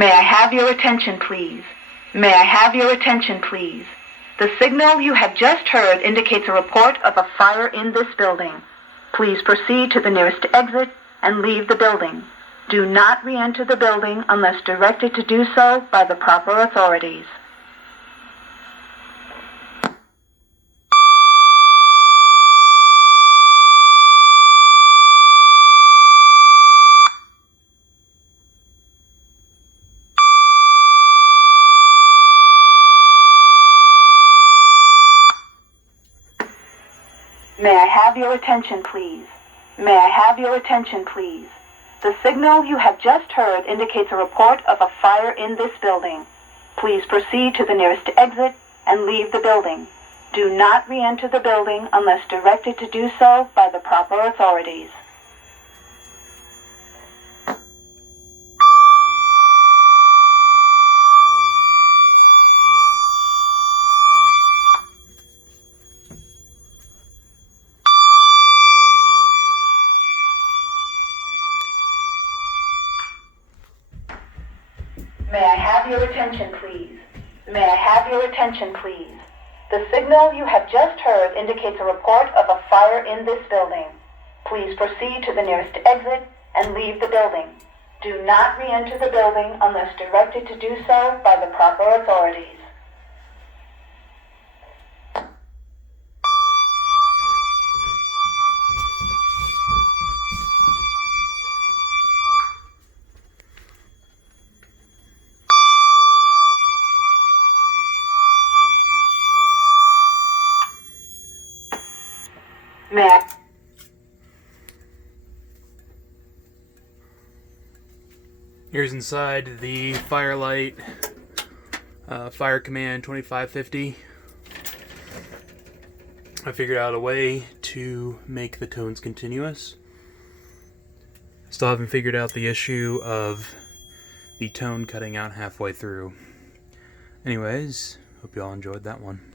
May I have your attention, please? May I have your attention, please? The signal you have just heard indicates a report of a fire in this building. Please proceed to the nearest exit and leave the building. Do not re-enter the building unless directed to do so by the proper authorities. May I have your attention, please? May I have your attention, please? The signal you have just heard indicates a report of a fire in this building. Please proceed to the nearest exit and leave the building. Do not re-enter the building unless directed to do so by the proper authorities. May I have your attention, please? May I have your attention, please? The signal you have just heard indicates a report of a fire in this building. Please proceed to the nearest exit and leave the building. Do not re-enter the building unless directed to do so by the proper authorities. May I? Here's inside the Firelight Fire Command 2550. I figured out a way to make the tones continuous. Still haven't figured out the issue of the tone cutting out halfway through. Anyways, hope you all enjoyed that one.